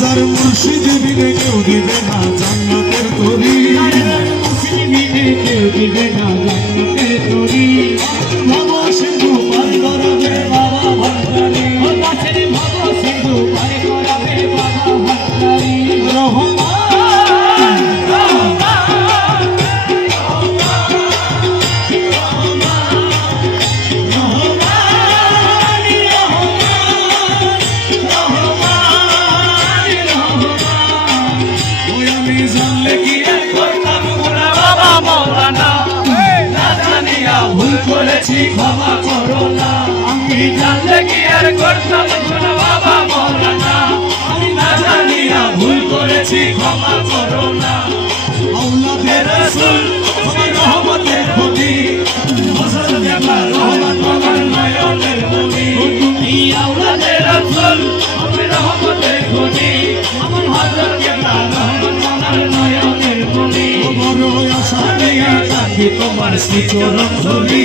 যার মুর্শিদ বিনে কেউ দিবে না জান্নাতের তরি, মুর্শিদ বিনে কেউ দিবে না জান্নাতের তরি। ভব সিন্ধু পার করাবে বাবা ভান্ডারি, ও গাছের ভব সিন্ধু পার করাবে বাবা ভান্ডারি। রহমান জানলে কি আর করতাম গুনাহ বাবা মওলানা, না জানিয়া ভুল করেছি ক্ষমা করো না। আমি জানলে কি আর করতাম গুনাহ বাবা মওলানা, আমি না জানিয়া ভুল করেছি ক্ষমা করো না। আওলাদের রাসূল তুমি রহমতের খনি, ফজল জামা রহমত তোমার নয়নের মনি। তুমি আওলাদের রাসূল তুমি রহমতের খনি, আমার ফজল জামা রহমত তোমার নয়নের মনি। বড় আশা নিয়ে কান্দি তোমার শ্রীচরণ ধরি,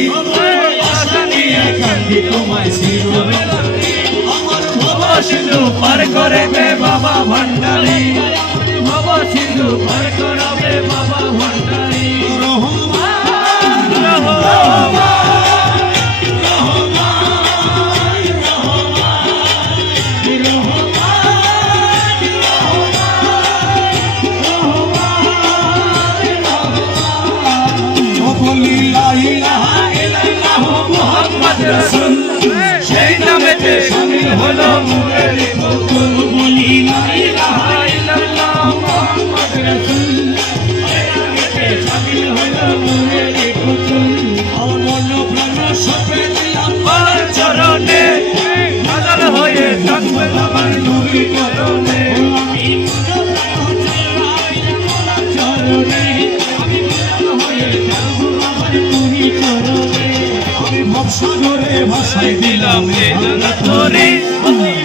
আশা নিয়ে কান্দি তোমার শ্রীচরণ ধরি। আমার ভব সিন্ধু পার করবে বাবা ভান্ডারি, ভব সিন্ধু পার করবে বাবা ভান্ডারি। সেই নামেতে শামিল হলো নূরের পুতুল। বলি লা ইলাহা ইল্লাল্লাহ মুহাম্মদ রাসূল, সেই নামেতে শামিল হলো নূরের পুতুল। অমল প্রাণ সপে দিলাম আমার চরণে নাজাল হয়ে থাকবে আমার নবী চরণে। আমি চরণে আমি হয়ে থাকবো আমার নবী চরণে। আমি ভবসাগরে ভাসাই দিলাম এ ভাঙা তরি,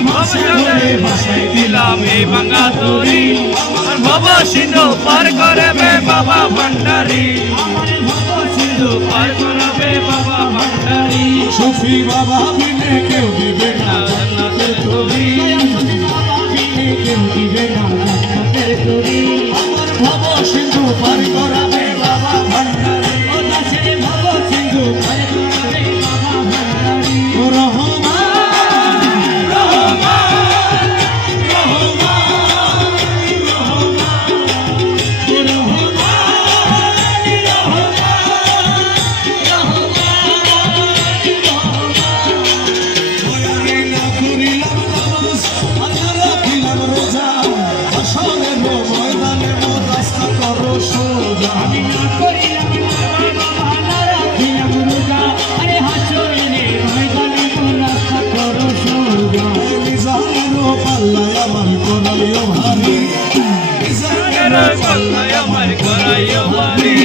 ভবসাগরে ভাসাই দিলাম এ ভাঙা তরি। আমার ভব সিন্ধু পার করবে বাবা ভান্ডারি, আমার ভব সিন্ধু পার করবে বাবা ভান্ডারি। শফি বাবা বিনে কেউ দিবে না জান্নাতের তরি, বাবা বিনে কেউ দিবে না জান্নাতের তরি। আমার ভব সিন্ধু পার করাবে বাবা ভান্ডারি। ও গাছের ভব সিন্ধু পার করবে বাবা ভান্ডারি। আমি না করিলাম বাবা না রাখিলাম রোজা, আরে হাসরের ময়দানে রাস্তা করো সোজা। মিজানের পাল্লায় আমার করাইও ভারী, মিজানের পাল্লায় আমার করাইও ভারী।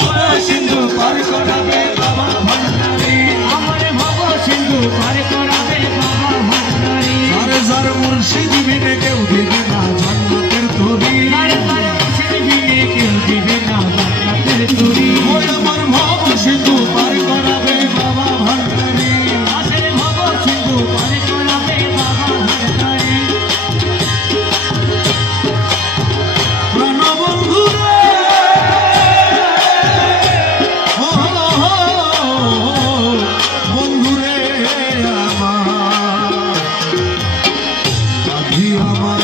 ভব সিন্ধু পার করাবে বাবা ভান্ডারি, আমার ভব সিন্ধু পার করাবে বাবা ভান্ডারি। আর যার মুর্শিদ বিনে কেউ দিবে না জান্নাতের তরি, আর তার মুর্শিদ বিনে কেউ দিবে না জান্নাতের তরি। ওই আমার ভব সিন্ধু পার করাবে বাবা ভান্ডারি। আসের ভব সিন্ধু পার করাবে বাবা ভান্ডারি। প্রাণবন্ধু রে, বন্ধু রে আমার, আধি আমার